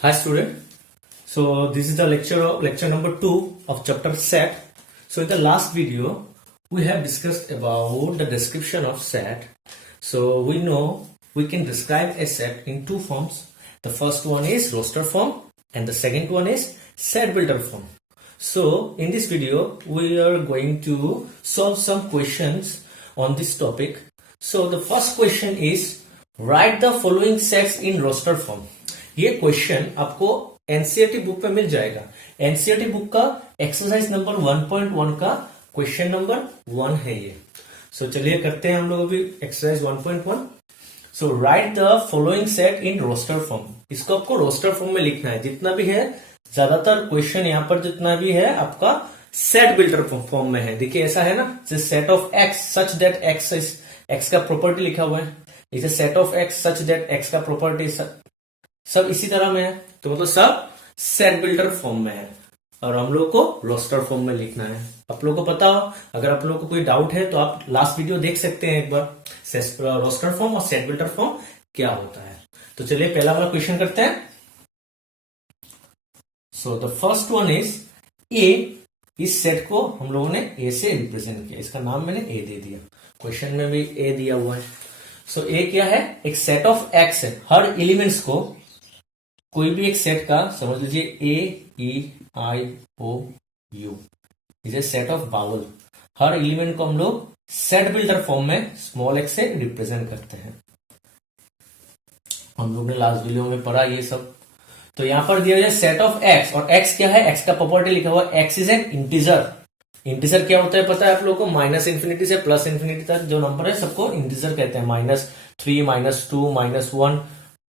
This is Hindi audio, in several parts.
Hi student. So this is the lecture number 2 of chapter set. So in the last video we have discussed about the description of set. So we know we can describe a set in two forms. The first one is roster form and the second one is set builder form. So in this video we are going to solve some questions on this topic. So the first question is write the following sets in roster form. ये क्वेश्चन आपको एनसीईआरटी बुक पे मिल जाएगा। एनसीईआरटी बुक का एक्सरसाइज नंबर 1.1 का क्वेश्चन नंबर 1 है ये। सो चलिए करते हैं हम लोग अभी exercise 1.1। So write the following set in roster form. इसको आपको रोस्टर फॉर्म में लिखना है। जितना भी है ज्यादातर क्वेश्चन यहाँ पर जितना भी है आपका सेट बिल्डर फॉर्म में है। देखिए ऐसा है ना, set of x such that x का प्रॉपर्टी लिखा हुआ है। इसे set of x such that x का प्रॉपर्टी सब इसी तरह में है, तो मतलब सब सेट बिल्डर फॉर्म में है और हम लोग को रोस्टर फॉर्म में लिखना है। आप लोगों को पता हो, अगर आप लोगों को कोई डाउट है तो आप लास्ट वीडियो देख सकते हैं एक बार, रोस्टर फॉर्म और सेट बिल्डर फॉर्म क्या होता है। तो चलिए पहला वाला क्वेश्चन करते हैं। So the first one is a. इस सेट को हम लोगों ने ए से रिप्रेजेंट किया, इसका नाम मैंने ए दे दिया। क्वेश्चन में भी ए दिया हुआ है। सो ए क्या है? एक सेट ऑफ एक्स है। हर एलिमेंट्स को कोई भी एक सेट का समझ लीजिए A E I O U is a set of vowel. हर एलिमेंट को हम लोग सेट बिल्डर फॉर्म में स्मॉल एक्स से रिप्रेजेंट करते हैं। हम लोग ने लास्ट वीडियो में पढ़ा ये सब। तो यहां पर दिया जाए सेट ऑफ एक्स, और एक्स क्या है? एक्स का प्रॉपर्टी लिखा हुआ है x is an integer. Integer क्या होता है पता है आप लोगों को? माइनस इन्फिनिटी से प्लस इन्फिनिटी तक जो नंबर है सबको इंटीजर कहते हैं। -3 -2 -1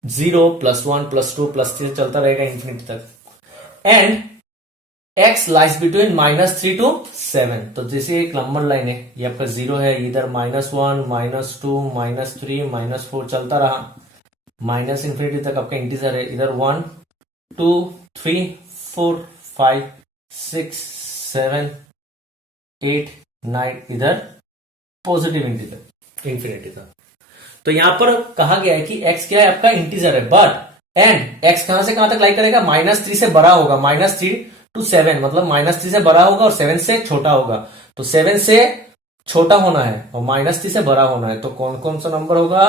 0 +1 +2 +3 चलता रहेगा इंफिनिटी तक। And x lies between -3 to 7। तो जैसे एक नंबर लाइन है, ये आपका 0 है, इधर -1 -2 -3 -4 चलता रहा, माइनस इंफिनिटी तक आपका इंटीजर है। इधर 1 2 3 4 5 6 7 8 9 इधर पॉजिटिव इंटीजर इंफिनिटी तक। तो यहां पर कहा गया है कि x क्या है? आपका इंटीजर है। बट एंड x कहां से कहां तक लाई करेगा? -3 से बड़ा होगा। -3 to 7 मतलब -3 से बड़ा होगा और 7 से छोटा होगा। तो 7 से छोटा होना है और -3 से बड़ा होना है। तो कौन कौन सा नंबर होगा?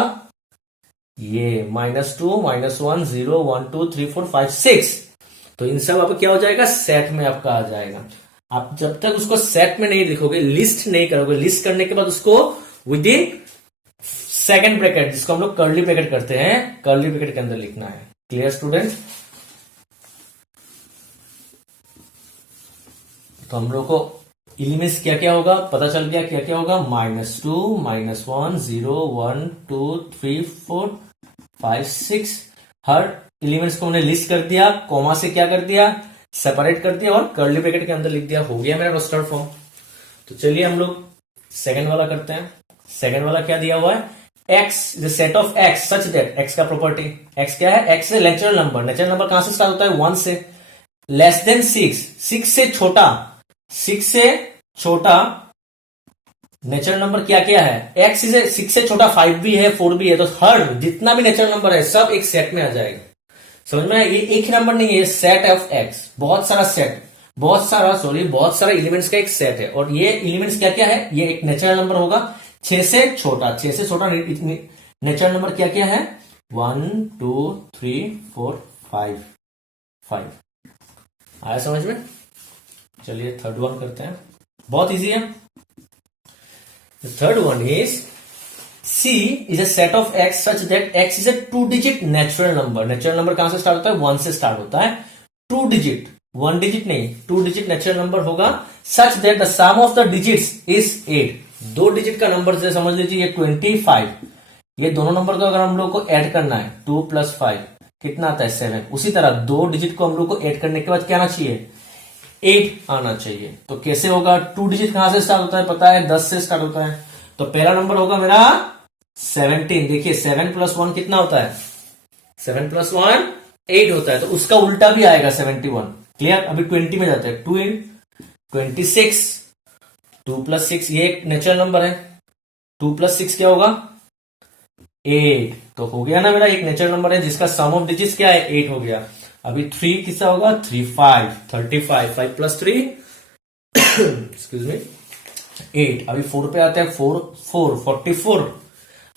ये -2 -1 0 1 2 3 4 5 6। तो इन सब आपका क्या हो जाएगा? सेट में आपका आ जाएगा। आप जब तक उसको सेट में नहीं लिखोगे, लिस्ट नहीं करोगे, लिस्ट करने के बाद उसको विद इन सेकेंड ब्रैकेट, जिसको हम लोग कर्ली ब्रैकेट करते हैं, कर्ली ब्रैकेट के अंदर लिखना है। Clear student? तो हम लोग को एलिमेंट्स क्या क्या होगा पता चल गया। क्या क्या होगा? -2 -1 0 1 2 3 4 5 6। हर एलिमेंट्स को हमने लिस्ट कर दिया, कॉमा से क्या कर दिया? सेपरेट कर दिया और कर्ली ब्रैकेट के अंदर लिख दिया। हो गया मेरा रोस्टर फॉर्म। तो चलिए हम लोग सेकेंड वाला करते हैं। सेकेंड वाला क्या दिया हुआ है? x is a set of x such that, x का प्रॉपर्टी, x क्या है? x है नेचुरल नंबर। नेचुरल नंबर कहां से स्टार्ट होता है? 1 से। लेस देन 6, 6 से छोटा, 6 से छोटा नेचुरल नंबर क्या क्या है? x इज 6 से छोटा 5 भी है 4 भी है। तो हर जितना भी नेचुरल नंबर है सब एक सेट में आ जाएगा। समझ में? ये एक ही नंबर नहीं है, सेट ऑफ x। बहुत सारा एलिमेंट्स का एक सेट है। और ये एलिमेंट्स क्या क्या है? ये एक नेचुरल नंबर होगा 6 से छोटा। 6 से छोटा नेचुरल नंबर क्या क्या है? 1 2 3 4 5 आया समझ में? चलिए थर्ड वन करते हैं। बहुत इजी है। Third one is C is a set of x such that x is a 2 digit natural number. Natural number कहां से स्टार्ट होता है? 1 से स्टार्ट होता है। 2 डिजिट, 1 डिजिट नहीं, 2 डिजिट नेचुरल नंबर होगा such that the sum of the digits is 8। 2 digit का नंबर जैसे समझ लीजिए ये 25। ये दोनों नंबर को अगर हम लोग को ऐड करना है 2 + 5 कितना आता है? 7। उसी तरह 2 डिजिट को हम लोग को ऐड करने के बाद क्या आना चाहिए? 8 आना चाहिए। तो कैसे होगा? 2 डिजिट कहां से स्टार्ट होता है पता है? 10 से स्टार्ट होता है। तो पहला नंबर होगा मेरा 17। देखिए 7 + 1 कितना होता है? 7 + 1 8 होता है। तो उसका उल्टा भी आएगा 71। क्लियर? अभी 20 में जाते हैं। 2 × 26, 2 + 6 ये एक नेचुरल नंबर है। 2 + 6 क्या होगा? 8। तो हो गया ना मेरा एक नेचुरल नंबर है जिसका सम ऑफ डिजिट्स क्या है? 8 हो गया। अभी 3 किसका होगा, 3 5 35, 5 प्लस 3 एक्सक्यूज मी 8। अभी 4 पे आते हैं, 4 4 44।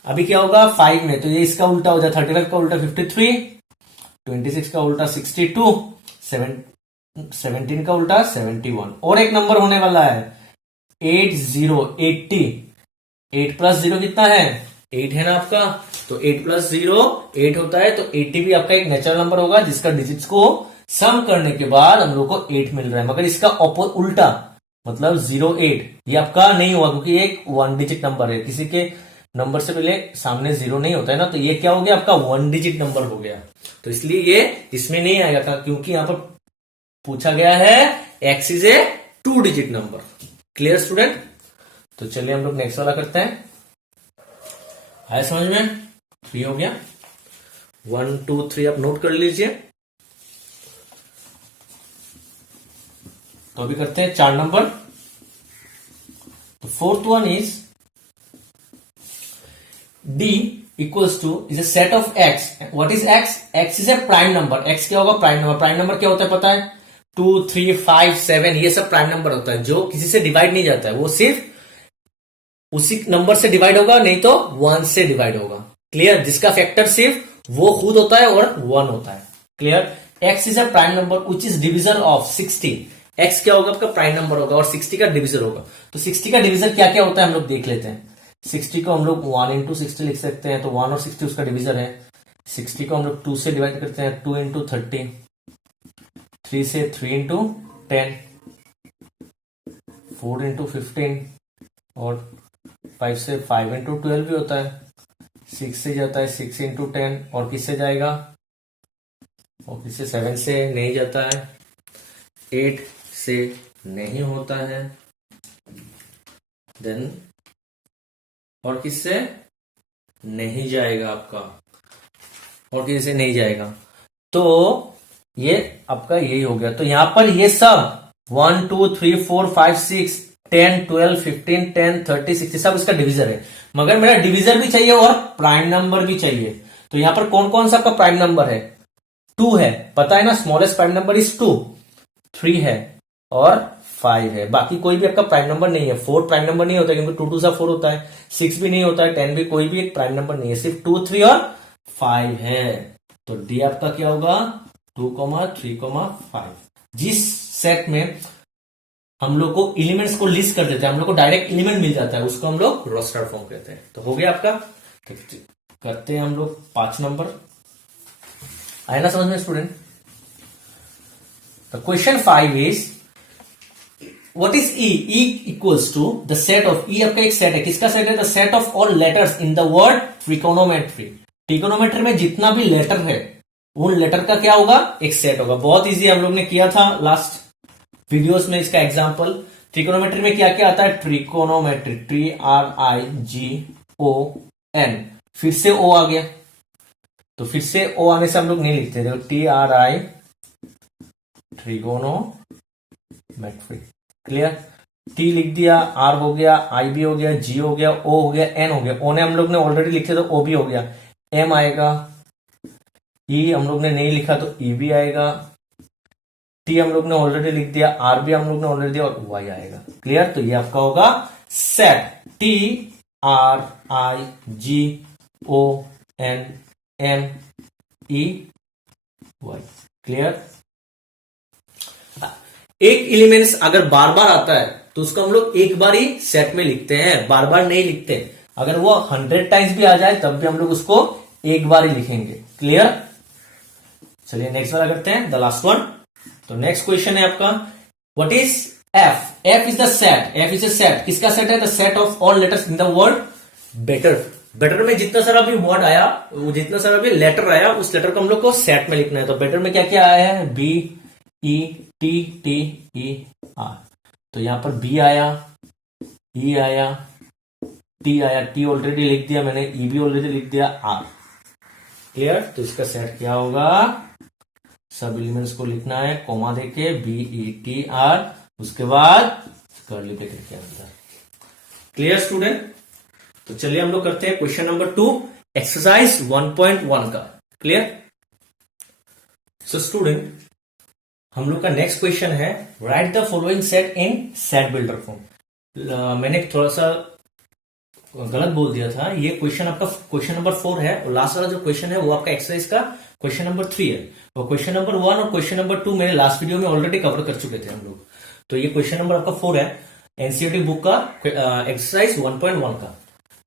अभी क्या होगा 5 में, तो ये इसका उल्टा हो जाए, 35 का उल्टा 53, 26 का उल्टा 62, 17 का उल्टा 71। और एक नंबर होने वाला है 80। 8 प्लस 0 कितना है, 8 है ना आपका, तो 8 प्लस 0 8 होता है। तो 80 भी आपका एक नेचुरल नंबर होगा जिसका डिजिट्स को सम करने के बाद हम लोग को 8 मिल रहा है। मगर इसका उल्टा मतलब 08 ये आपका नहीं हुआ, क्योंकि ये एक 1 डिजिट नंबर है, किसी के नंबर से पहले सामने 0 नहीं होता है ना, तो ये क्या हो गया आपका 1 डिजिट नंबर हो गया। तो इसलिए ये इसमें नहीं आएगा था, क्योंकि यहां पर पूछा गया है x is A 2 digit number. Clear student? तो चलिए हम लोग नेक्स्ट वाला करते हैं। आया समझ में? 3 हो गया, 1 2 3 आप नोट कर लीजिए। तो अभी करते हैं 4 नंबर। तो fourth one is D equals two is a set of x। What is x? x is a prime number. x क्या होगा, प्राइम नंबर। प्राइम नंबर क्या होता है पता है, 2 3 5 7 ये सब प्राइम नंबर होता है, जो किसी से डिवाइड नहीं जाता है, वो सिर्फ उसी नंबर से डिवाइड होगा, नहीं तो 1 से डिवाइड होगा। क्लियर? जिसका फैक्टर सिर्फ वो खुद होता है और 1 होता है। Clear? x is a prime number which is division of 60। x क्या होगा आपका, प्राइम नंबर होगा और 60 का डिविजन होगा। तो 60 का डिविजन क्या क्या होता है हम लोग देख लेते हैं। 60 को हम लोग 1 इंटू 60 लिख सकते हैं, तो 1 और 60 उसका डिविजन है। 60 को हम लोग 2 से डिवाइड करते हैं, 2 इंटू 30, 3 से 3 इंटू 10, 4 इंटू 15 और 5 से 5 इंटू 12 भी होता है। 6 से जाता है 6 इंटू 10 और किससे जाएगा, और किससे 7 से नहीं जाता है, 8 से नहीं होता है, देन और किससे नहीं जाएगा आपका, और किसी से नहीं जाएगा। तो ये आपका यही हो गया। तो यहां पर ये सब 1 2 3 4 5 6 10 12 15 10 30 60 सब इसका डिविजन है। मगर मेरा डिविजन भी चाहिए और प्राइम नंबर भी चाहिए। तो यहां पर कौन कौन सा आपका प्राइम नंबर है, 2 है, पता है ना, स्मॉलेस्ट प्राइम नंबर इज 2, 3 है और 5 है। बाकी कोई भी आपका प्राइम नंबर नहीं है। 4 प्राइम नंबर नहीं होता, क्योंकि 2 2 सा 4 होता है, 6 भी नहीं होता है, 10 भी, कोई भी एक प्राइम नंबर नहीं है, सिर्फ 2 3 और 5 है। तो डी आपका क्या होगा, 2 3 5। जिस सेट में हम लोग को एलिमेंट्स को लिस्ट कर देते हैं, हम लोग को डायरेक्ट एलिमेंट मिल जाता है, उसको हम लोग रोस्टर फॉर्म कहते हैं। तो हो गया आपका। करते हैं हम लोग 5 नंबर। आया ना समझ में student? The question 5 is what is E? E equals to the set of, E आपका एक सेट है, किसका सेट है, the set of all letters in the word trigonometry। Trigonometry में जितना भी लेटर है उन लेटर का क्या होगा, एक सेट होगा। बहुत इजी, हम लोग ने किया था लास्ट वीडियोस में इसका एग्जांपल। ट्रिकोनोमेट्री में क्या क्या आता है, ट्रिकोनोमेट्री, TRIGON, फिर से O आ गया, तो फिर से O आने से हम लोग नहीं लिखते, देखो TRI ट्रिगोनोमेट्री। क्लियर? टी लिख दिया, आर हो गया, आई भी हो गया, जी हो गया, ओ हो गया, एन हो गया। ओ ने हम लोग ने ऑलरेडी लिखे तो ओ भी हो गया, एम आएगा, ई हम लोग ने नहीं लिखा तो ई भी आएगा, टी हम लोग ने ऑलरेडी लिख दिया, आर भी हम लोग ने ऑलरेडी दिया और वाई आएगा। क्लियर? तो ये आपका होगा सेट TRIGONMEY। क्लियर? एक एलिमेंट्स अगर बार बार आता है तो उसको हम लोग एक बार ही सेट में लिखते हैं, बार बार नहीं लिखते। अगर वो 100 टाइम्स भी आ जाए तब भी हम लोग उसको एक बार ही लिखेंगे। क्लियर? चलिए नेक्स्ट वाला करते हैं, द लास्ट वन। तो नेक्स्ट क्वेश्चन है आपका, what is F? F is the set, F is a set, किसका सेट है, the set of all letters in the word better. Better में जितना सारा भी वर्ड आया, जितना सारा भी लेटर आया, उस लेटर को हम लोग को सेट में लिखना है। तो बेटर में क्या क्या आया है, B E T T E R. तो यहां पर बी आया, ई आया, टी आया, टी ऑलरेडी लिख दिया मैंने, ई भी ऑलरेडी लिख दिया, आर। क्लियर? तो इसका सेट क्या होगा, सब एलिमेंट्स को लिखना है कोमा देके, बी ई टी आर, उसके बाद कर्ली ब्रैकेट के अंदर। Clear student? तो चलिए हम लोग करते हैं क्वेश्चन नंबर 2, एक्सरसाइज 1.1 का। क्लियर? सो स्टूडेंट, हम लोग का नेक्स्ट क्वेश्चन है write the following set in set builder form. मैंने थोड़ा सा गलत बोल दिया था, ये क्वेश्चन आपका क्वेश्चन नंबर 4 है और लास्ट वाला जो क्वेश्चन है वो आपका एक्सरसाइज का क्वेश्चन नंबर 3 है। और क्वेश्चन नंबर 1 और क्वेश्चन नंबर 2 मैंने लास्ट वीडियो में ऑलरेडी कवर कर चुके थे हम लोग। तो ये क्वेश्चन नंबर आपका 4 है एनसीईआरटी बुक का एक्सरसाइज 1.1 का।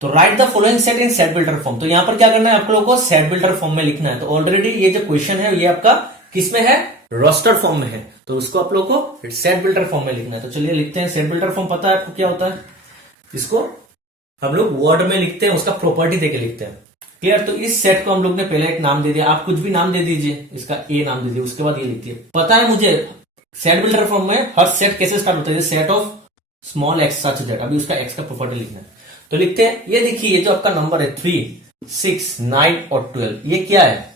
तो right the following set in set builder form. तो यहां पर क्या करना है आप लोगों को, सेट बिल्डर फॉर्म में लिखना है। तो ऑलरेडी ये जो क्वेश्चन है ये आपका किसमें है, रोस्टर फॉर्म में है, तो उसको आप लोग को सेट बिल्डर फॉर्म में लिखना है। तो चलिए लिखते हैं। सेट बिल्डर फॉर्म पता है आपको क्या होता है, इसको हम लोग वर्ड में लिखते हैं, उसका प्रॉपर्टी देके लिखते हैं। क्लियर। तो इस सेट को हम लोग ने पहले एक नाम दे दिया, आप कुछ भी नाम दे दीजिए, इसका ए नाम दे दीजिए, उसके बाद ये लिखिए। पता है मुझे सेट बिल्डर फॉर्म में हर सेट कैसे स्टार्ट होता है, set of small x such that. अभी उसका एक्स का प्रॉपर्टी लिखना है। तो लिखते हैं, ये देखिए ये जो आपका नंबर है 3, 6, 9 और 12, ये क्या है,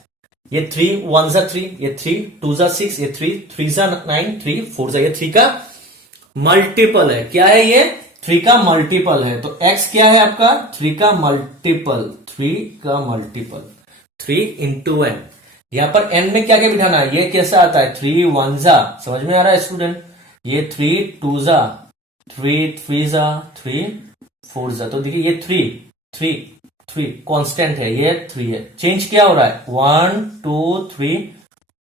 ये 3 1 जा 3, ये 3 2 जा 6, ये 3 3 जा 9, 3 4 जा, ये 3 का मल्टीपल है। क्या है ये, 3 का मल्टीपल है। तो x क्या है आपका, 3 का मल्टीपल, 3 का मल्टीपल, 3 इंटू एन। यहां पर n में क्या क्या बिठाना है, ये कैसा आता है 3 1 जा, समझ में आ रहा है स्टूडेंट, ये 3 2 जा, 3 3 जा, 3 4 जा। तो देखिए ये 3 कांस्टेंट है, ये 3 है। चेंज क्या हो रहा है 1 2 3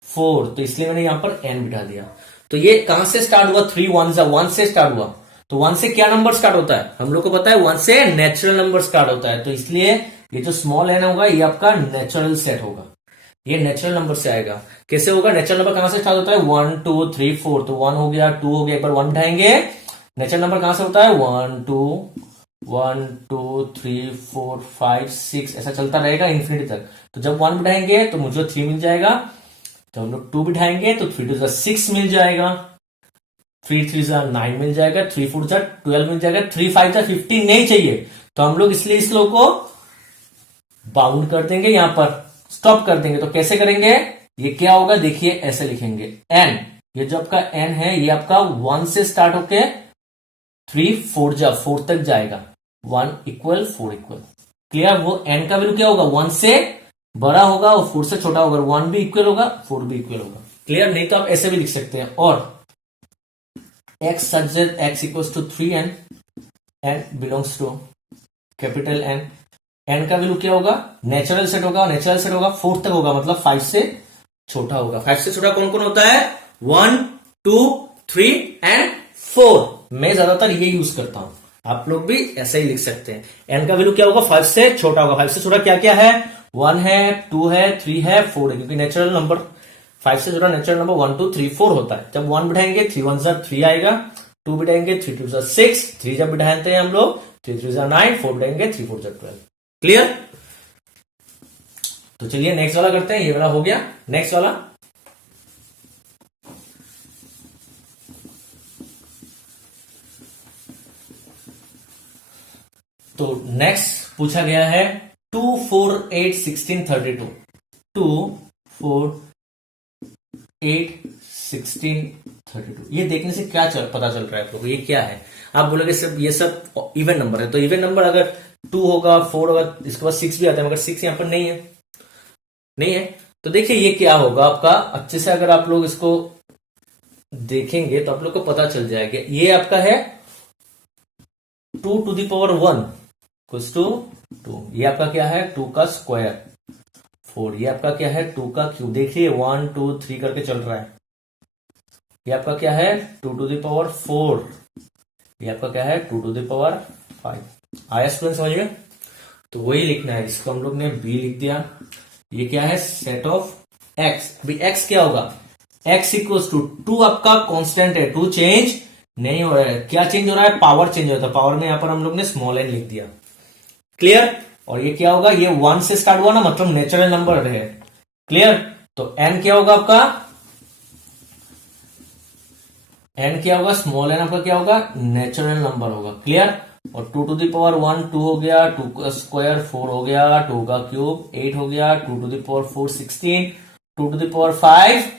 4, तो इसलिए मैंने यहां पर n बिठा दिया। तो ये कहां से स्टार्ट हुआ, 3 1 जा, 1 से स्टार्ट हुआ। तो 1 से क्या नंबर स्टार्ट होता है, हम लोग को पता है 1 से नेचुरल नंबर स्टार्ट होता है। तो इसलिए ये जो स्मॉल एन होगा ये आपका नेचुरल सेट होगा, ये नेचुरल नंबर से आएगा। कैसे होगा, नेचुरल नंबर कहां से स्टार्ट होता है 1 2 3 4, तो 1 हो गया 2 हो गया, एक बार 1 उठाएंगे। नेचुरल नंबर कहां से होता है 1 2 3 4 5 6, ऐसा चलता रहेगा इंफिनिटी तक। तो जब 1 बिठाएंगे तो मुझे 3 मिल जाएगा, जब हम लोग 2 बिठाएंगे तो 3 2 6 मिल जाएगा, 3 3 9 मिल जाएगा, 3 4 12 मिल जाएगा, 3 5 15 नहीं चाहिए। तो हम लोग इसलिए इस लोग को बाउंड कर देंगे, यहां पर स्टॉप कर देंगे। तो कैसे करेंगे, ये क्या होगा देखिए, ऐसे लिखेंगे एन, ये जो आपका एन है ये आपका 1 से स्टार्ट होके 3 4 तक जाएगा, 1 इक्वल 4 इक्वल। क्लियर। वो एन का वैल्यू क्या होगा, 1 से बड़ा होगा और 4 से छोटा होगा, 1 भी इक्वल होगा 4 भी इक्वल होगा। क्लियर। नहीं तो आप ऐसे भी लिख सकते हैं, और x such that x equals to 3n, n belongs to capital N। n का वैल्यू क्या होगा, नेचुरल सेट होगा, नेचुरल सेट होगा 4 तक होगा, मतलब 5 से छोटा होगा। 5 से छोटा कौन कौन होता है, 1 2 3 एंड 4। मैं ज्यादातर ये यूज करता हूं, आप लोग भी ऐसे ही लिख सकते हैं। n का वैल्यू क्या होगा, 5 से छोटा होगा। 5 से छोटा क्या क्या है, 1 है 2 है 3 है 4 है, क्योंकि नेचुरल नंबर 5 से छोटा नेचुरल नंबर 1 2 3 4 होता है। जब 1 बिठाएंगे 3 1 जा 3 आएगा, 2 बिठाएंगे 3 2 जा 6, 3 जब बिठाते हैं हम लोग 3 3 जा 9, 4 बिठाएंगे 3 4 जा 12। क्लियर। तो चलिए नेक्स्ट वाला करते हैं, ये वाला हो गया। नेक्स्ट वाला, तो नेक्स्ट पूछा गया है 2 4 8 16 32, 2 4 8 16 32। ये देखने से क्या पता चल रहा है आप लोगों को, ये क्या है। आप बोलोगे सब ये सब इवन नंबर है, तो इवन नंबर अगर 2 होगा 4 होगा, इसके बाद 6 भी आता है, मगर 6 यहां पर नहीं है। तो देखिए ये क्या होगा आपका, अच्छे से अगर आप लोग इसको देखेंगे तो आप लोग को पता चल जाएगा। ये आपका है 2 to the power 1 equals to 2। ये आपका क्या है 2 का स्क्वायर 4। ये आपका क्या है 2 का क्यूब। देखिए 1 2 3 करके चल रहा है। ये आपका क्या है 2 to the power 4। ये आपका क्या है 2 to the power 5। आया स्टूडेंट, समझ गए। तो वही लिखना है, इसको हम लोग ने b लिख दिया। ये क्या है सेट ऑफ x। अभी x क्या होगा, x इक्वल्स टू 2 आपका कांस्टेंट है, 2 चेंज नहीं हो रहा है। क्या चेंज हो रहा है, पावर चेंज हो रहा है। पावर में यहां पर हम लोग ने स्मॉल n लिख दिया। क्लियर। और ये क्या होगा, ये 1 से स्टार्ट हुआ ना, मतलब नेचुरल नंबर है। क्लियर। तो n क्या होगा आपका, n क्या होगा, स्मॉल n आपका क्या होगा, नेचुरल नंबर होगा। क्लियर। और 2 to the power 1 2 हो गया, 2 का स्क्वायर 4 हो गया, 2 का क्यूब 8 हो गया, 2 to the power 4 16, 2 to the power 5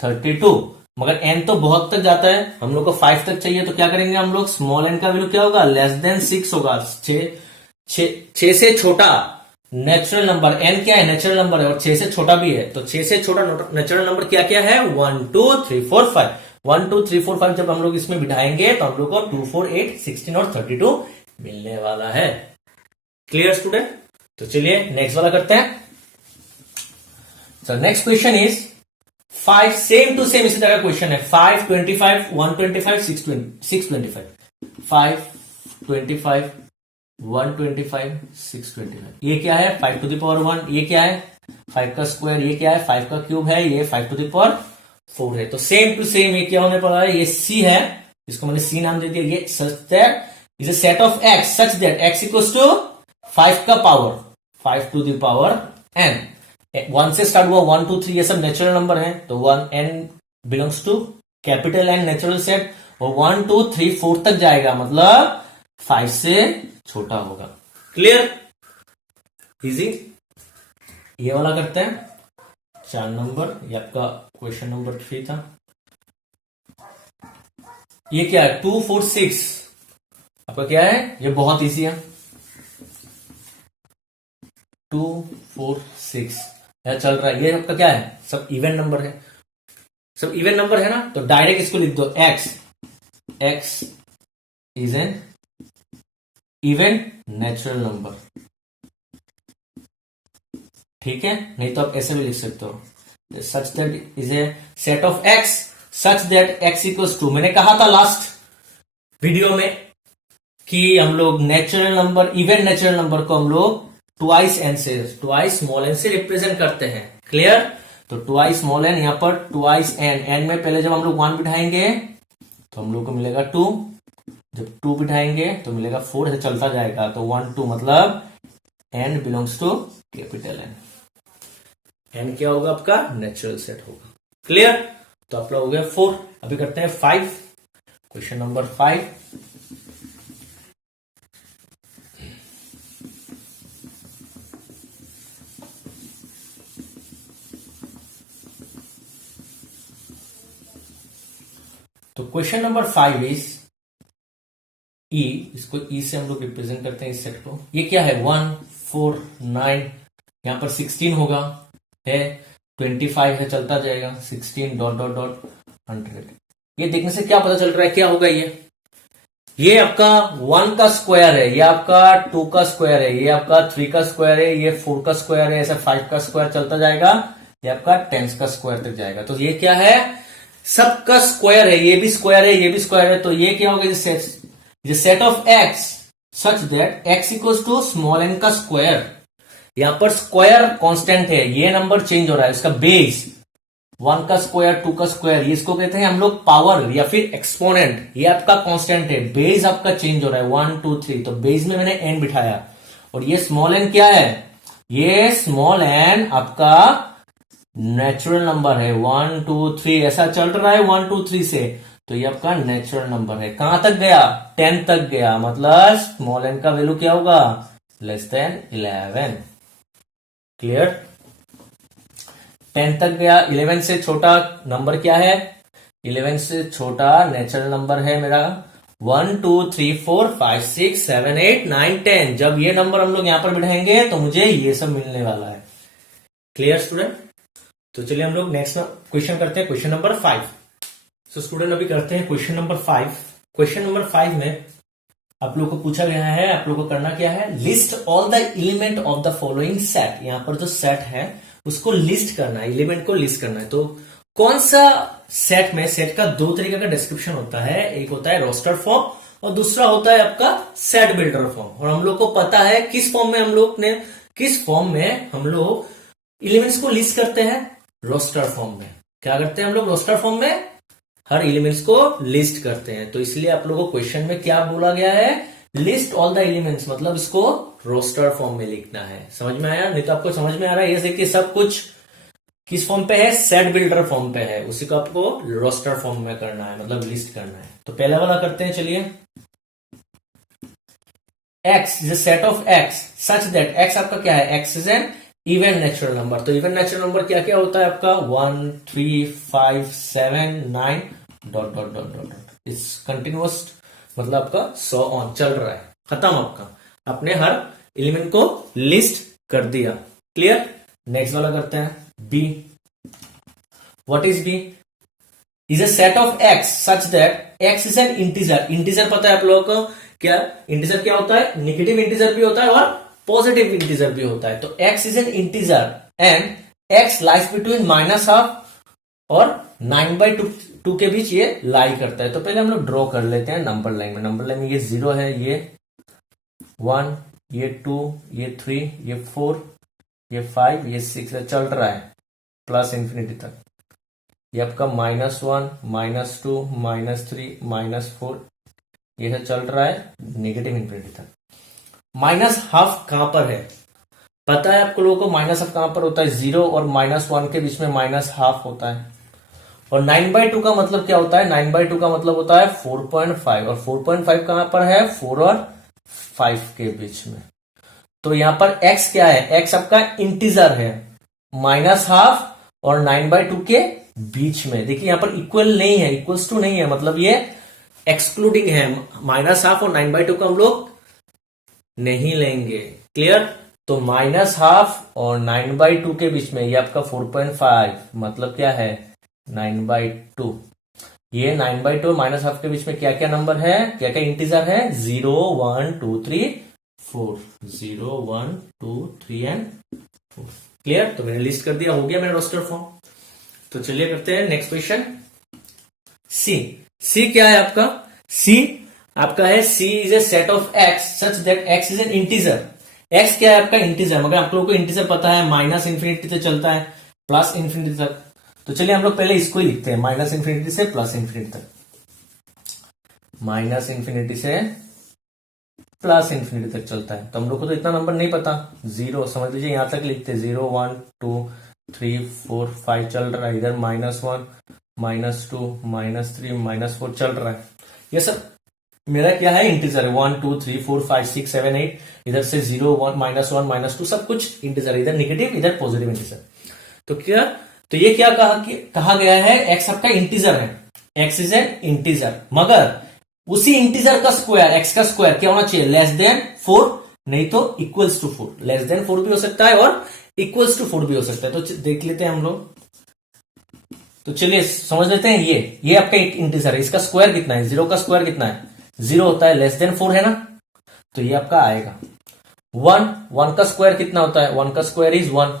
32। मगर n तो बहुत तक जाता है, हम लोग को 5 तक चाहिए। तो क्या करेंगे हम लोग, स्मॉल n का वैल्यू क्या होगा, लेस देन 6 होगा। 6 से छोटा नेचुरल नंबर, एन क्या है, नेचुरल नंबर है और 6 से छोटा भी है, तो 6 से छोटा नेचुरल नंबर क्या क्या है, 1 2 3 4 5। 1 2 3 4 5 जब हम लोग इसमें बिठाएंगे तो हम लोग को 2 4 8 16 और 32 मिलने वाला है। Clear student? तो चलिए नेक्स्ट वाला करते हैं। So next question is 5, same to same इसी तरह का क्वेश्चन है। 5 25 125 625, 5 25 125 625, ये क्या है, 5 टू द पावर 1, ये क्या है 5 का स्क्वायर, ये क्या है 5 का क्यूब है, ये 5 टू द पावर 4 है। तो सेम टू सेम ये क्या होने पड़ा है, ये सी है, इसको मैंने सी नाम दे दिया। ये such that is a set of x such that x equals to 5 का power 5 to the power n. 1 से स्टार्ट हुआ 1 2 3 ये सब नेचुरल नंबर है, तो 1 n belongs to capital n natural set, और 1 2 3 4 तक जाएगा मतलब 5 से छोटा होगा। क्लियर? इजी। ये वाला करते हैं 4 नंबर, ये आपका क्वेश्चन नंबर 3 था। ये क्या है 2 4 6, आपका क्या है, ये बहुत इजी है। 2 4 6 यह चल रहा है, ये आपका क्या है, सब इवन नंबर है, सब इवन नंबर है ना, तो डायरेक्ट इसको लिख दो x is an even natural number. ठीक है, नहीं तो आप ऐसे भी लिख सकते हो, such that is a set of x such that x equals to, मैंने कहा था लास्ट वीडियो में कि हम लोग natural number, even natural number को हम लोग ट्वाइस एन से, ट्वाइस स्मॉल एन से रिप्रेजेंट करते हैं। क्लियर? तो ट्वाइस स्मॉल एन, यहां पर ट्वाइस एन, एन में पहले जब हम लोग 1 बिठाएंगे तो हम लोग को मिलेगा 2, जब 2 बिठाएंगे तो मिलेगा 4, ऐसे चलता जाएगा। तो 1 2 मतलब n belongs to capital n, n क्या होगा आपका, नेचुरल सेट होगा। क्लियर? तो आप लोग हो गया 4। अभी करते हैं 5, क्वेश्चन नंबर 5। तो क्वेश्चन नंबर 5 इज ई, इसको ई से हम लोग रिप्रेजेंट करते हैं इस सेट को। ये क्या है 1 4 9, यहां पर 16 होगा, है 25 है, चलता जाएगा 16 डॉट डॉट डॉट 100। ये देखने से क्या पता चल रहा है, क्या होगा ये आपका 1 का स्क्वायर है, ये आपका 2 का स्क्वायर है, ये आपका 3 का स्क्वायर है, ये 4 का स्क्वायर है, ऐसा 5 का स्क्वायर चलता जाएगा, ये आपका 10 का स्क्वायर तक जाएगा। तो ये क्या है, सबका स्क्वायर है, ये भी स्क्वायर है, ये भी स्क्वायर है। तो ये क्या होगा, set of x such that x equals to small n का स्क्वायर। यहां पर स्क्वायर कांस्टेंट है, ये नंबर चेंज हो रहा है, इसका बेस 1 का स्क्वायर 2 का स्क्वायर, ये इसको कहते हैं हम लोग पावर या फिर एक्सपोनेंट। ये आपका कांस्टेंट है, बेस आपका चेंज हो रहा है 1 2 3, तो बेस में मैंने एन बिठाया। और ये स्मॉल एन क्या है, ये स्मॉल एन आपका नेचुरल नंबर है, 1 2 3 ऐसा चल रहा है 1 2 3 से, तो ये आपका नेचुरल नंबर है। कहां तक गया, 10 तक गया, मतलब स्मॉल एन का वैल्यू क्या होगा, लेस देन 11। क्लियर? 10 तक गया, 11 से छोटा नंबर क्या है, 11 से छोटा नेचुरल नंबर है मेरा 1 2 3 4 5 6 7 8 9 10। जब ये नंबर हम लोग यहां पर बिठाएंगे तो मुझे ये सब मिलने वाला है। Clear student? तो चलिए हम लोग नेक्स्ट क्वेश्चन करते हैं, क्वेश्चन नंबर 5। सो स्टूडेंट अभी करते हैं क्वेश्चन नंबर 5। क्वेश्चन नंबर 5 में आप लोग को पूछा गया है, आप लोग को करना क्या है, list all the element of the following set. यहां पर जो सेट है उसको लिस्ट करना है, एलिमेंट को लिस्ट करना है। तो कौन सा सेट में, सेट का 2 तरीके का डिस्क्रिप्शन होता है, एक होता है रोस्टर फॉर्म और दूसरा होता है आपका सेट बिल्डर फॉर्म। और हम लोग को पता है किस फॉर्म में हम लोग एलिमेंट्स को लिस्ट करते हैं, रोस्टर फॉर्म में। क्या करते हैं हम लोग, रोस्टर फॉर्म में हर एलिमेंट्स को लिस्ट करते हैं। तो इसलिए आप लोगों को क्वेश्चन में क्या बोला गया है, लिस्ट ऑल द एलिमेंट्स, मतलब इसको रोस्टर फॉर्म में लिखना है। समझ में आया? नहीं तो आपको समझ में आ रहा है ये कि सब कुछ किस फॉर्म पे है, सेट बिल्डर फॉर्म पे है, उसी को आपको रोस्टर फॉर्म में करना है, मतलब लिस्ट करना है। तो पहला वाला करते हैं, चलिए। X is a set of x such that, x आपका क्या है, x is an even natural number. तो इवन नेचुरल नंबर क्या क्या होता है आपका, 1 3 5 7 9 डॉट डॉट डॉट डॉट। इस कंटिन्यूअस मतलब आपका 100 ऑन चल रहा है, खत्म आपका। आपने हर एलिमेंट को लिस्ट कर दिया। क्लियर। नेक्स्ट वाला करते हैं B. What is B? Is a set of x such that x is an integer. Integer पता है आप लोगों को क्या? इंटीजर क्या होता है? नेगेटिव इंटीजर भी होता है और पॉजिटिव इंटीजर भी होता है। तो x is an integer and x lies between -12 और 9/2 के बीच ये लाई करता है। तो पहले हम लोग ड्रॉ कर लेते हैं नंबर लाइन में। नंबर लाइन में ये 0 है, ये 1, ये 2, ये 3, ये 4, ये 5, ये 6 है, चल रहा है प्लस इंफिनिटी तक। ये आपका -1, -2, -3, -4 ये है चल रहा है नेगेटिव इंफिनिटी तक। -12 कहां पर है? पता है आपको लोगों को -12 कहां पर होता है? 0 और -1 के बीच में -12 होता है। और 9/2 का मतलब क्या होता है? 9/2 का मतलब होता है 4.5 और 4.5 कहां पर है? 4 और 5 के बीच में। तो यहां पर x क्या है? x आपका इंटीजर है, -12 और 9/2 के बीच में। देखिए यहां पर इक्वल नहीं है, इक्वल्स टू नहीं है, मतलब ये एक्सक्लूडिंग है। -12 और 9/2 को हम लोग नहीं लेंगे। क्लियर। तो -12 और 9/2 के बीच में ये आपका 4.5 मतलब क्या है? 9/2। ये 9/2 और -12 के बीच में क्या क्या नंबर है, क्या क्या इंटीजर है? 0, 1, 2, 3, 4। 0, 1, 2, 3 एंड 4। क्लियर। तो मैंने लिस्ट कर दिया, हो गया मेरा रोस्टर फॉर्म। तो चलिए करते हैं नेक्स्ट क्वेश्चन। सी। सी क्या है आपका? सी आपका है C is a set of x such that x is an integer. X क्या है आपका? इंटीजर। मगर आप लोगों को इंटीजर पता है माइनस इंफिनिटी से चलता है प्लस इंफिनिटी तक। तो चलिए हम लोग पहले इसको ही लिखते हैं, माइनस इंफिनिटी से प्लस इंफिनिटी तक। माइनस इंफिनिटी से प्लस इंफिनिटी तक चलता है। तो हम लोग को तो इतना नंबर नहीं पता, 0 समझ लीजिए यहां तक लिखते हैं। 0, 1, 2, 3, 4, 5 चल रहा है। इधर -1, -2, -3, -4 चल रहा है। ये सब मेरा क्या है? इंटीजर है। 1, 2, 3, 4, 5, 6, 7, 8 इधर से 0, 1, -1, -2 सब कुछ इंटीजर, इधर नेगेटिव इधर पॉजिटिव इंटीजर। तो क्या? तो ये क्या कहा गया है? एक्स आपका इंटीजर है, एक्स इज एन इंटीजर, मगर उसी इंटीजर का स्क्वायर, एक्स का स्क्वायर क्या होना चाहिए? लेस देन 4, नहीं तो इक्वल्स टू 4। लेस देन 4 भी हो सकता है और इक्वल्स टू 4 भी हो सकता है। तो देख लेते हैं हम लोग। तो चलिए समझ लेते हैं। ये आपका एक इंटीजर है, इसका स्क्वायर कितना है? 0 का स्क्वायर कितना है? 0 होता है, लेस देन 4 है ना, तो ये आपका आएगा। 1 का स्क्वायर कितना होता है? 1 का स्क्वायर इज 1,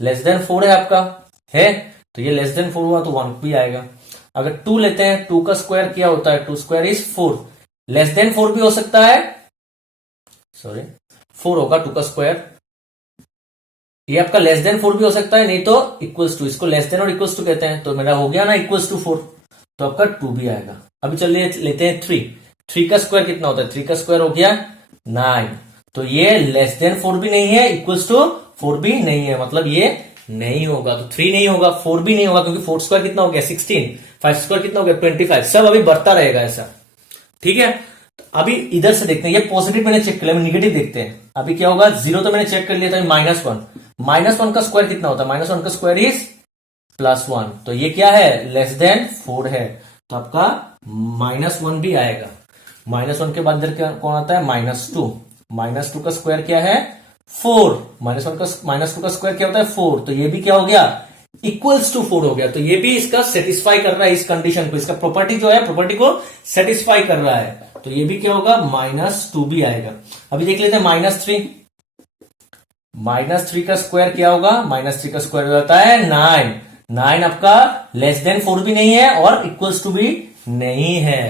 लेस देन 4 है आपका, है तो ये लेस देन 4 हुआ तो 1 भी आएगा। अगर 2 लेते हैं, 2 का स्क्वायर क्या होता है? 2 स्क्वायर इज 4, लेस देन 4 भी हो सकता है, सॉरी 4 होगा 2 का स्क्वायर। ये आपका लेस देन 4 भी हो सकता है, नहीं तो इक्वल्स टू। इसको लेस देन और इक्वल्स टू कहते हैं। तो मेरा हो गया ना इक्वल्स टू 4, तो आपका 2 भी आएगा। अभी चलिए लेते हैं 3 का स्क्वायर कितना होता है? 3 का स्क्वायर हो गया 9, तो ये लेस देन 4 भी नहीं है, इक्वल्स टू 4 भी नहीं है, मतलब ये नहीं होगा। तो 3 नहीं होगा, 4 भी नहीं होगा, क्योंकि 4 स्क्वायर कितना हो गया? 16, 5 स्क्वायर कितना हो गया? 25। सब अभी बढ़ता रहेगा ऐसा, ठीक है। तो अभी इधर से देखते हैं, ये पॉजिटिव मैंने चेक कर लिया, नेगेटिव देखते हैं। अभी क्या होगा? 0 तो मैंने चेक कर लिया था, -1 का स्क्वायर कितना होता है? -1 का स्क्वायर इज +1, तो ये क्या है? लेस देन 4 है, तो आपका -1 भी आएगा। -1 के बाद इधर क्या कौन आता है? -2। -2 का स्क्वायर क्या है? 4। -2 का स्क्वायर क्या होता है? 4, तो ये भी क्या हो गया? इक्वल्स टू 4 हो गया। तो ये भी इसका सेटिस्फाई कर रहा है इस कंडीशन को, इसका प्रॉपर्टी जो है प्रॉपर्टी को सेटिस्फाई कर रहा है। तो ये भी क्या होगा? -2 भी आएगा। अभी देख लेते हैं -3। -3 का स्क्वायर क्या होगा? -3 का स्क्वायर हो जाता है 9। 9 आपका लेस देन 4 भी नहीं है और इक्वल्स टू भी नहीं है,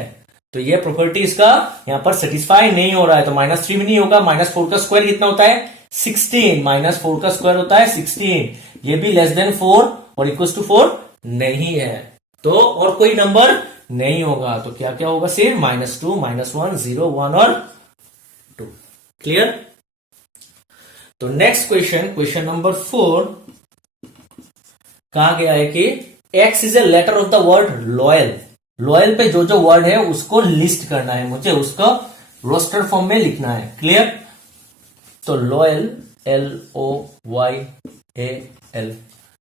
तो ये प्रॉपर्टी इसका यहां पर सेटिस्फाई नहीं हो रहा है। तो -3 भी नहीं होगा। -4 का स्क्वायर कितना होता है? 16। -4 का स्क्वायर होता है 16, ये भी लेस देन 4 और इक्वल्स टू 4 नहीं है, तो और कोई नंबर नहीं होगा। तो क्या क्या होगा? सिर्फ -2, -1, 0, 1 और 2। क्लियर। तो नेक्स्ट क्वेश्चन नंबर 4 कहा गया है कि x is a letter of the word loyal. Loyal पे जो जो वर्ड है उसको लिस्ट करना है, मुझे उसको रोस्टर फॉर्म में लिखना है। क्लियर। तो लॉयल, LOYAL,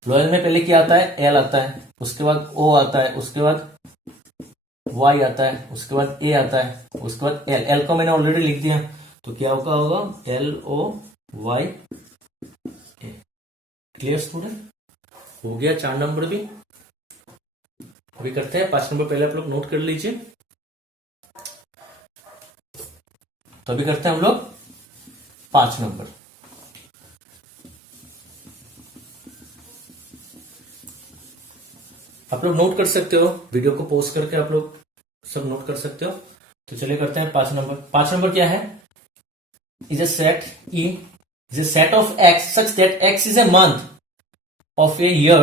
लॉयल में पहले क्या आता है? L आता है, उसके बाद O आता है, उसके बाद Y आता है, उसके बाद A आता है, उसके बाद L को मैंने ऑलरेडी लिख दिया, तो क्या होगा? LOYAL। Clear student? हो गया 4 नंबर भी। अभी करते हैं 5 नंबर, पहले आप लोग नोट कर लीजिए। तो अभी करते हैं हम लोग 5 नंबर। आप लोग नोट कर सकते हो, वीडियो को पॉज करके आप लोग सब नोट कर सकते हो। तो चलिए करते हैं 5 नंबर। 5 नंबर क्या है? Is a set E is a set of x such that x is a month of a year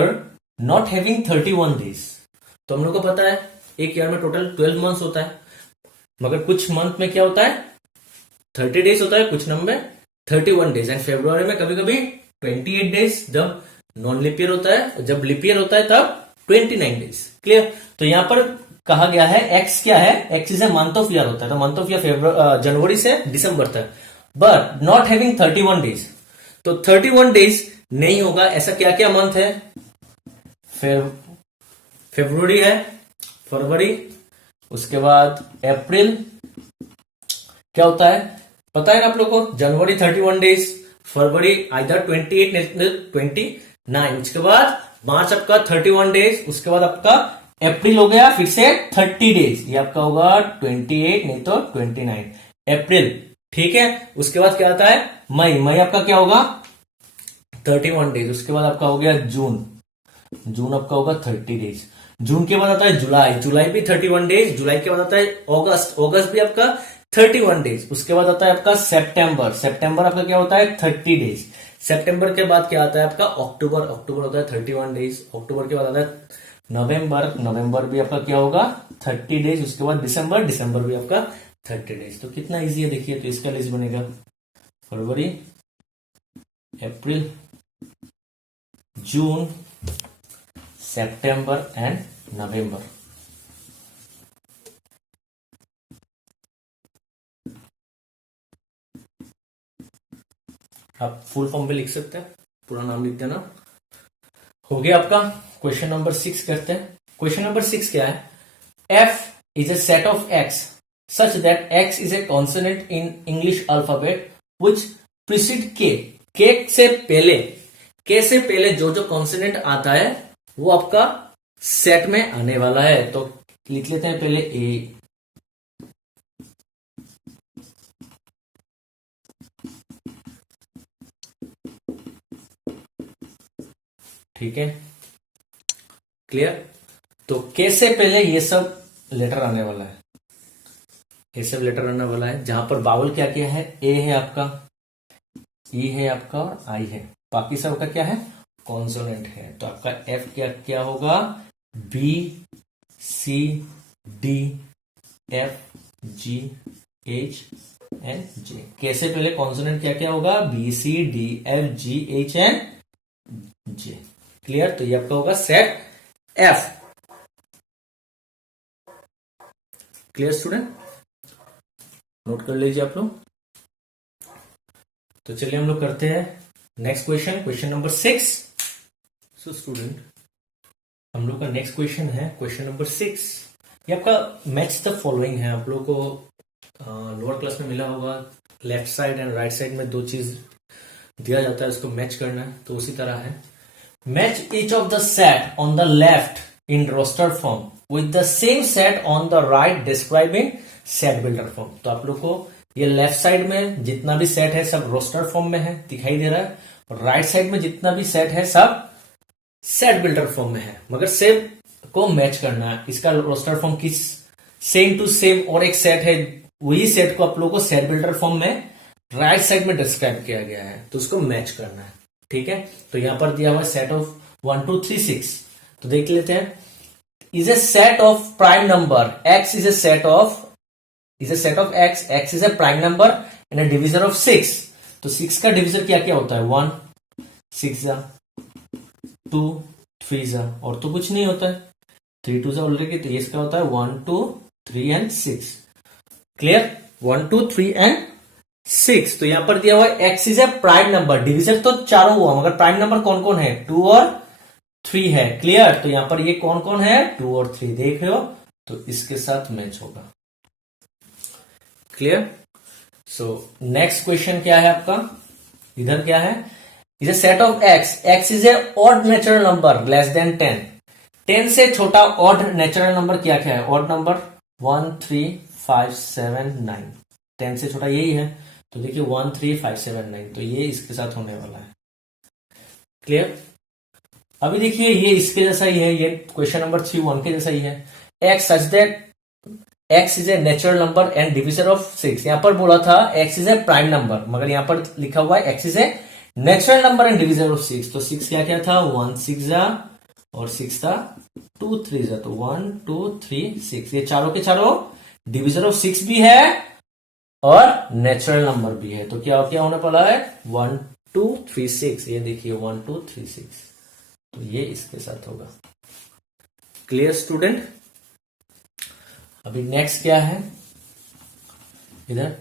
not having 31 days. तो हम लोग को पता है एक ईयर में टोटल 12 मंथ्स होता है, मगर कुछ मंथ में क्या होता है 30 डेज होता है, कुछ नंबर में 31 डेज। एंड फेब्रुआरी में कभी कभी 28 डेज जब नॉन लिप ईयर होता है, जब लिप ईयर होता है तब 29 डेज। क्लियर? तो यहां पर कहा गया है एक्स क्या है, x is a month of year होता है, तो मंथ ऑफ ईयर जनवरी से दिसंबर तक, बट नॉट हैविंग 31 डेज। तो 31 डेज नहीं होगा। ऐसा क्या क्या मंथ है? फेब्रुवरी है, फरवरी, उसके बाद अप्रैल, क्या होता है पता है ना आप लोग को, जनवरी 31 डेज, फरवरी आइदर 28 नहीं 29, उसके बाद मार्च आपका 31 डेज, उसके बाद आपका अप्रैल हो गया फिर से 30 डेज, ये आपका होगा 28 नहीं तो 29 अप्रैल। ठीक है, उसके बाद क्या आता है मई, मई आपका क्या होगा 31 डेज, उसके बाद आपका हो गया जून, जून आपका होगा 30 डेज, जून के बाद आता है जुलाई, जुलाई भी 31 डेज, जुलाई के बाद आता है अगस्त, अगस्त भी आपका 31 डेज, उसके बाद आता है आपका सितंबर, सितंबर आपका क्या होता है 30 डेज, सितंबर के बाद क्या आता है आपका अक्टूबर, अक्टूबर होता है 31 डेज, अक्टूबर के बाद आता है नवंबर, नवंबर भी आपका क्या होगा 30 डेज, उसके बाद दिसंबर, दिसंबर भी आपका 30 डेज। तो कितना इजी है देखिए, तो इसका लिस्ट बनेगा फरवरी, अप्रैल, जून, सितंबर एंड नवंबर। आप फुल फॉर्म पे लिख सकते हैं, पूरा नाम लिख देना। हो गया आपका। क्वेश्चन नंबर 6 करते हैं। क्वेश्चन नंबर 6 क्या है? F is a set of x such that x is A consonant in English alphabet which preceded के। के से पहले, के से पहले जो जो कॉन्सोनेंट आता है वो आपका सेट में आने वाला है। तो लिख लेते हैं पहले ए, ठीक है क्लियर। तो के से पहले ये सब लेटर आने वाला है, ये सब लेटर आने वाला है, जहां पर बावल क्या क्या है, ए है आपका, ई है आपका और आई है, बाकी सब का क्या है कॉन्सोनेंट है। तो आपका एफ क्या क्या होगा, B C D F G H N J. कैसे पहले कॉन्सोनेंट क्या क्या होगा, B C D F G H N J. Clear? तो ये आपका होगा set F. Clear student? Note कर लीजिए आप लोग। तो चलिए हम लोग करते हैं next question, question number 6। So student हम लोग का नेक्स्ट क्वेश्चन है क्वेश्चन नंबर 6। ये आपका मैच द फॉलोइंग है। आप लोग को लोअर क्लास में मिला होगा, left side and right side में दो चीज दिया जाता है, उसको मैच करना है, तो उसी तरह है। Match each of the set on the left in roster form with the same set on the right describing set builder form. तो आप लोग को ये लेफ्ट साइड में जितना भी सेट है सब रोस्टर फॉर्म में है, दिखाई दे रहा है, और राइट साइड में जितना भी सेट है सब सेट बिल्डर फॉर्म में है, मगर सेम को मैच करना है। इसका रोस्टर फॉर्म किस सेम टू सेम और एक सेट है, वही सेट को आप लोगों को सेट बिल्डर फॉर्म में राइट साइड में डिस्क्राइब किया गया है, तो उसको मैच करना है। ठीक है, तो यहां पर दिया हुआ सेट ऑफ 1 2 3 6। तो देख लेते हैं। Is a set of prime number, x is a set of x, x is a prime number and a divisor of 6। तो 6 का डिविजर क्या क्या होता है, 1 6 जा 2 3 जा, और तो कुछ नहीं होता है, 3 2 जा ऑलरेडी, तो इसका होता है 1 2 3 एंड 6। क्लियर? 1 2 3 एंड 6। तो यहां पर दिया हुआ है x is a prime number, divisor तो चारों हुआ, मगर प्राइम नंबर कौन कौन है, 2 और 3 है। क्लियर? तो यहां पर ये कौन कौन है, 2 और 3 देख रहे हो, तो इसके साथ मैच होगा। क्लियर? सो नेक्स्ट क्वेश्चन क्या है आपका, इधर क्या है, is a set of x, x is A odd natural number less than 10, 10 से छोटा ऑड नेचुरल नंबर क्या क्या है, ऑड नंबर 1 3 5 7 9, 10 से छोटा यही है, तो देखिए 1 3 5 7 9, तो ये इसके साथ होने वाला है। क्लियर। अभी देखिए ये इसके जैसा ही है, ये क्वेश्चन नंबर 3 1 के जैसा ही है। X such that x is a natural number and divisor of 6, यहां पर बोला था x is A prime number, मगर यहां पर लिखा हुआ है x is a natural number and divisor of 6, तो 6 क्या क्या था, 1 6 जा और 6 था 2 3 जा, तो 1 2 3 6, ये चारों के चारों डिविजर ऑफ 6 भी है और नेचुरल नंबर भी है, तो क्या क्या होने वाला है 1 2 3 6, ये देखिए 1 2 3 6, तो ये इसके साथ होगा। Clear student. अभी नेक्स्ट क्या है, इधर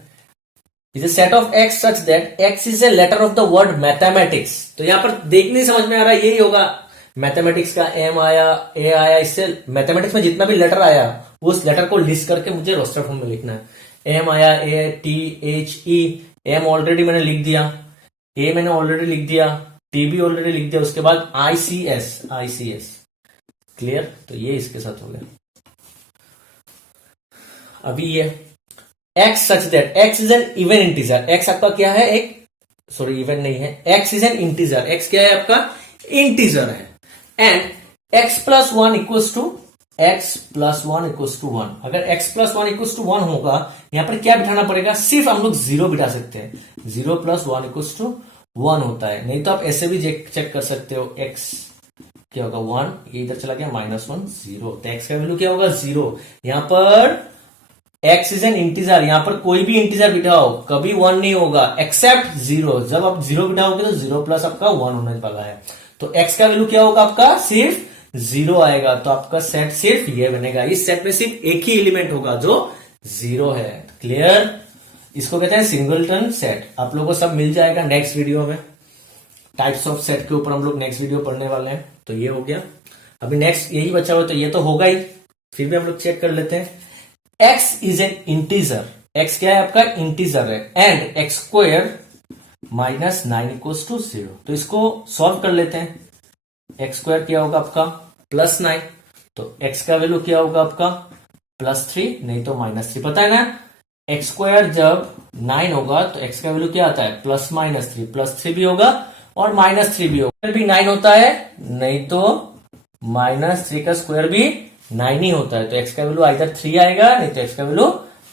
is a set of x such that x is a letter of the word mathematics, तो यहां पर देखने समझ में आ रहा है यही होगा, मैथमेटिक्स का एम आया ए आया, इससे मैथमेटिक्स में जितना भी लेटर आया उस लेटर को लिस्ट करके मुझे रोस्टर फॉर्म में लिखना है। एम आया A T H E, am already मैंने लिख दिया, ए मैंने ऑलरेडी लिख दिया, टी भी ऑलरेडी लिख दिया, उसके बाद आई सी एस। क्लियर, तो ये इसके साथ हो गया। अभी ये x such that x is an even integer, x आपका क्या है, एक सॉरी इवन नहीं है, x is an integer, x क्या है आपका इंटीजर है, and x plus 1 equals to x plus 1 equals to 1, अगर एक्स प्लस 1 इक्वल्स टू 1 होगा, यहां पर क्या बिठाना पड़ेगा, सिर्फ हम लोग 0 बिठा सकते हैं, 0 प्लस 1 इक्वल्स टू 1 होता है, नहीं तो आप ऐसे भी चेक कर सकते हो, एक्स क्या होगा 1, ये इधर चला गया -1 0, तो एक्स का वैल्यू क्या होगा 0, यहां पर एक्स इज एन इंटीजर, यहां पर कोई भी इंटीजर बिठाओ कभी 1 नहीं होगा एक्सेप्ट 0, जब आप 0 बिठाओगे तो 0 प्लस आपका 1 होने वाला है, तो एक्स का वैल्यू क्या होगा आपका सिर्फ 0 आएगा, तो आपका सेट सिर्फ ये बनेगा, इस सेट में सिर्फ एक ही एलिमेंट होगा जो 0 है। क्लियर, इसको कहते हैं सिंगलटन सेट, आप लोगों को सब मिल जाएगा नेक्स्ट वीडियो में, टाइप्स ऑफ सेट के ऊपर हम लोग नेक्स्ट वीडियो पढ़ने वाले हैं, तो ये हो गया। अभी नेक्स्ट यही बचा हुआ, तो ये तो होगा ही, फिर भी हम लोग चेक कर लेते हैं। x is an integer, x क्या है आपका इंटीजर है, and x square minus 9 equals to 0, तो इसको सॉल्व कर लेते हैं। एक्स स्क्वायर क्या होगा आपका +9, तो x का वैल्यू क्या होगा आपका +3 नहीं तो -3, पता है ना, एक्स स्क्वायर जब 9 होगा तो x का वैल्यू क्या आता है +-3, +3 भी होगा और -3 भी होगा, भी 9 होता है, नहीं तो -3 का स्क्वायर भी 9 ही होता है, तो x का वैल्यू आइदर 3 आएगा नहीं तो x का वैल्यू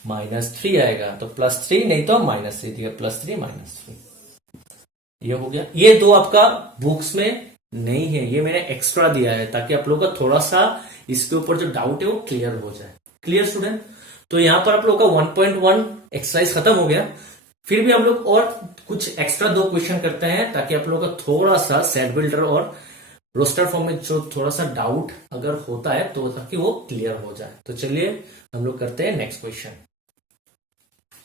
-3 आएगा, तो +3 नहीं तो -3 दिया, +3 -3, ये हो गया। ये दो आपका बुक्स में नहीं है, ये मैंने एक्स्ट्रा दिया है ताकि आप लोगों का थोड़ा सा इसके ऊपर जो डाउट है वो क्लियर हो जाए। क्लियर स्टूडेंट, तो यहां पर आप लोग का 1.1 एक्सरसाइज खत्म हो गया, फिर भी हम लोग और कुछ एक्स्ट्रा 2 क्वेश्चन करते हैं ताकि आप लोगों का थोड़ा सा सेट बिल्डर और रोस्टर फॉर्म में जो थोड़ा सा डाउट अगर होता है तो ताकि वो क्लियर हो जाए। तो चलिए हम लोग करते हैं next question.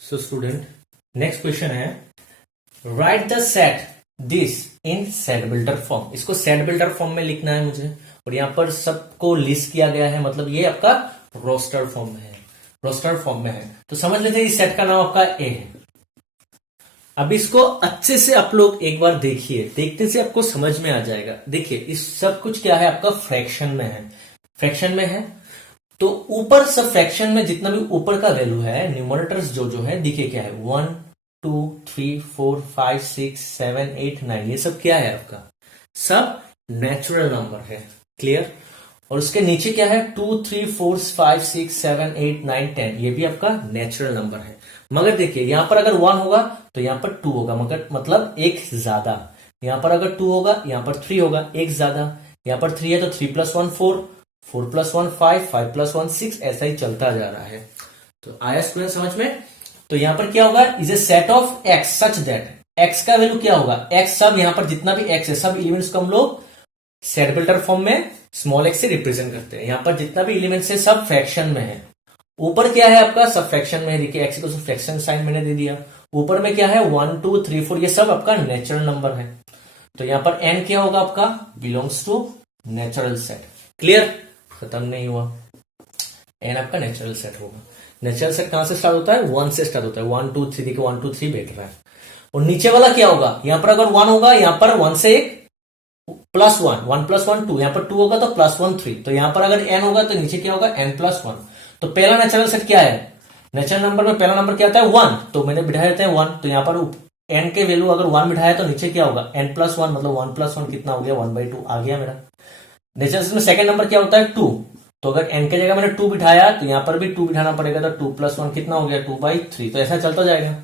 So student, next question है write the set this in set builder form, इसको सेट बिल्डर फॉर्म में लिखना है मुझे, और यहां पर सबको लिस्ट किया गया है, मतलब ये आपका रोस्टर फॉर्म में है, रोस्टर फॉर्म में है, तो समझ लेते हैं इस सेट का नाम आपका ए है। अब इसको अच्छे से आप लोग एक बार देखिए, देखने से आपको समझ में आ जाएगा। देखिए इस सब कुछ क्या है आपका फ्रैक्शन में है, फ्रैक्शन में है, तो ऊपर सब फ्रैक्शन में जितना भी ऊपर का वैल्यू है, न्यूमरेटर्स जो जो है देखिए क्या है 1 2 3 4 5 6 7 8 9, ये सब क्या है आपका सब नेचुरल नंबर है। क्लियर, और उसके नीचे क्या है 2 3 4 5 6 7 8 9 10, ये भी आपका नेचुरल नंबर है। मगर देखिए यहां पर अगर 1 होगा तो यहां पर 2 होगा, मगर मतलब एक ज्यादा, यहां पर अगर 2 होगा यहां पर 3 होगा, एक ज्यादा, यहां पर 3 है तो 3 + 1 4, 4 + 1 5, 5 + 1 6, ऐसा ही चलता जा रहा है। तो आया स्टूडेंट समझ में, तो यहां पर क्या होगा is a set of x such that, x का वैल्यू क्या होगा, एक्स सब यहां पर जितना भी एक्स है सब एलिमेंट्स को हम लोग सेट बिल्डर फॉर्म में स्मॉल एक्स से रिप्रेजेंट करते हैं, यहां पर जितना भी एलिमेंट्स है सब फ्रैक्शन में है। ऊपर क्या है आपका सब फ्रैक्शन में, देखिए एक्स को फ्रैक्शन साइन मैंने दे दिया, ऊपर में क्या है 1 2 3 4, ये सब आपका नेचुरल नंबर है, तो यहां पर एन क्या होगा आपका belongs to natural set. Clear, खत्म नहीं हुआ, एन आपका नेचुरल सेट होगा। नेचुरल सेट कहां से स्टार्ट होता है 1 से स्टार्ट होता है, 1 2 3 देखिए 1 2 3 बैठ रहा है, और नीचे वाला क्या होगा, यहां पर अगर 1 होगा, यहां पर 1 से एक +1, 1 + 1 2, यहां पर 2 होगा तो +1 3, तो यहां पर अगर n होगा तो नीचे क्या होगा n+1। तो पहला नेचुरल सेट क्या है, नेचुरल नंबर में पहला नंबर क्या आता है 1, तो मैंने बिठा देते हैं 1, तो यहां पर n के वैल्यू अगर 1 बिठाया तो नीचे क्या होगा n+1, मतलब 1 + 1 कितना हो गया 1/2 आ गया मेरा। नेचुरल सेट में सेकंड नंबर क्या होता है 2, तो अगर n के जगह मैंने 2 बिठाया तो यहां पर भी 2 बिठाना पड़ेगा, तो 2 + 1 कितना हो गया 2/3, तो ऐसा चलता जाएगा।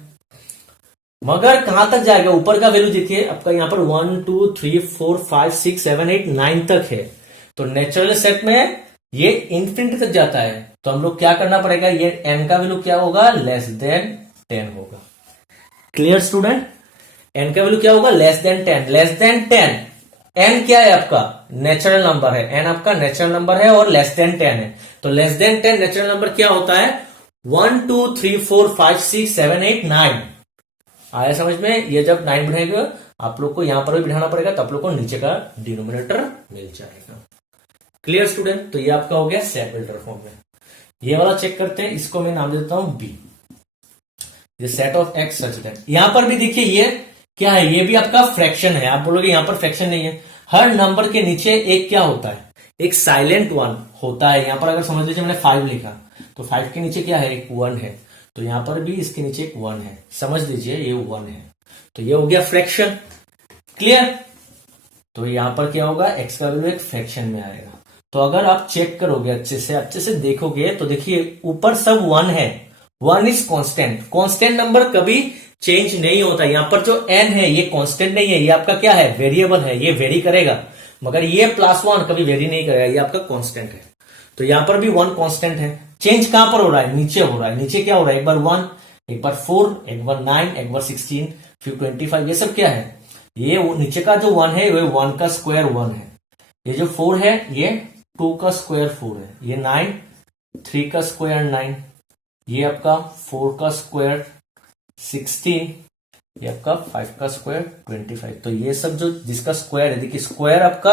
मगर कहां तक जाएगा, ऊपर का वैल्यू देखिए आपका यहां पर 1 2 3 4 5 6 7 8 9 तक है, तो नेचुरल सेट में ये इंफिनिटी तक जाता है, तो हम लोग क्या करना पड़ेगा, ये n का वैल्यू क्या होगा <10 होगा। क्लियर स्टूडेंट, n का वैल्यू क्या होगा <10। n क्या है आपका नेचुरल नंबर है, n आपका नेचुरल नंबर है और <10 है, तो <10 नेचुरल नंबर क्या होता है 1 2 3 4 5 6 7 8 9। आया समझ में, ये जब 9 बढ़ाएंगे आप लोग को यहां पर भी बिठाना पड़ेगा, तो आप लोग को नीचे का डिनोमिनेटर मिल जाएगा। क्लियर स्टूडेंट, तो ये आपका हो गया सेट बिल्डर फॉर्म में। ये वाला चेक करते हैं, इसको मैं नाम देता हूं बी, ये set of x such that. यहां पर भी देखिए ये क्या है, ये भी आपका फ्रैक्शन है। आप बोलोगे यहां पर फ्रैक्शन नहीं है, हर नंबर के नीचे एक क्या होता है, एक साइलेंट 1 होता है। यहां पर अगर समझ लीजिए मैंने 5 लिखा, तो 5 के नीचे क्या है एक 1 है, तो यहां पर भी इसके नीचे एक 1 है, समझ लीजिए ये 1 है, तो ये हो गया फ्रैक्शन। क्लियर, तो यहां पर क्या होगा एक्स का वैल्यू एक फ्रैक्शन में आएगा। तो अगर आप चेक करोगे अच्छे से देखोगे तो देखिए ऊपर सब 1 है, 1 इज कांस्टेंट, कांस्टेंट नंबर कभी चेंज नहीं होता। यहां पर जो n है ये कांस्टेंट नहीं है, ये आपका क्या है वेरिएबल है, ये वेरी करेगा, मगर ये +1 कभी वेरी नहीं करेगा, ये आपका कांस्टेंट है। तो यहां पर भी 1 कांस्टेंट है, चेंज कहां पर हो रहा है नीचे हो रहा है, नीचे क्या हो रहा है एक बार 1 एक बार 4 एक बार 9 एक बार 16 फिर 25, ये सब क्या है, ये नीचे का जो 1 है वो 1 का स्क्वायर 1 है, ये जो 4 है ये 2 का स्क्वायर 4 है, ये 9 3 का स्क्वायर 9, ये आपका 4 का स्क्वायर 16, ये आपका 5 का स्क्वायर 25। तो ये सब जो जिसका स्क्वायर है, देखिए स्क्वायर आपका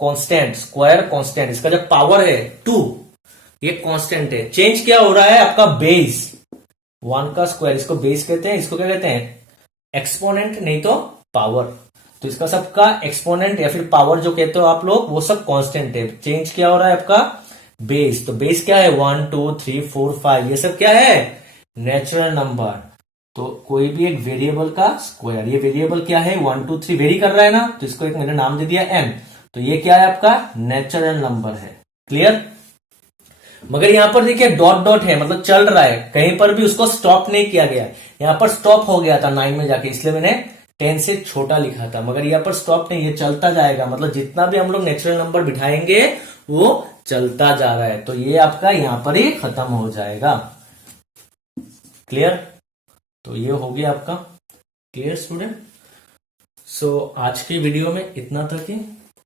कांस्टेंट, स्क्वायर कांस्टेंट, इसका जो पावर है 2 ये कांस्टेंट है। चेंज क्या हो रहा है आपका बेस, 1 का स्क्वायर इसको बेस कहते हैं, इसको क्या कहते हैं एक्सपोनेंट, नहीं तो पावर। तो इसका सबका एक्सपोनेंट या फिर पावर जो कहते हो आप लोग वो सब कांस्टेंट है। चेंज क्या हो रहा है आपका बेस, तो बेस क्या है 1 2 3 4 5, ये सब क्या है नेचुरल नंबर। तो कोई भी एक वेरिएबल का स्क्वायर, ये वेरिएबल क्या है 1 2 3 वेरी कर रहा है ना, तो इसको एक मैंने नाम दे दिया n, तो ये क्या है आपका नेचुरल नंबर है। क्लियर, मगर यहां पर देखिए डॉट डॉट है, मतलब चल रहा है, कहीं पर भी उसको स्टॉप नहीं किया गया, यहां पर स्टॉप हो गया था 9 में जाके, इसलिए मैंने 10 से छोटा लिखा था, मगर यहां पर स्टॉप नहीं, ये चलता जाएगा, मतलब जितना भी हम लोग नेचुरल नंबर बिठाएंगे वो चलता जा रहा है, तो ये आपका यहां पर ही खत्म हो जाएगा। क्लियर, तो ये हो गया आपका। क्लियर स्टूडेंट, सो आज के वीडियो में इतना तक ही,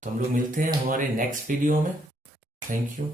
तो हम लोग मिलते हैं हमारे नेक्स्ट वीडियो में। Thank you.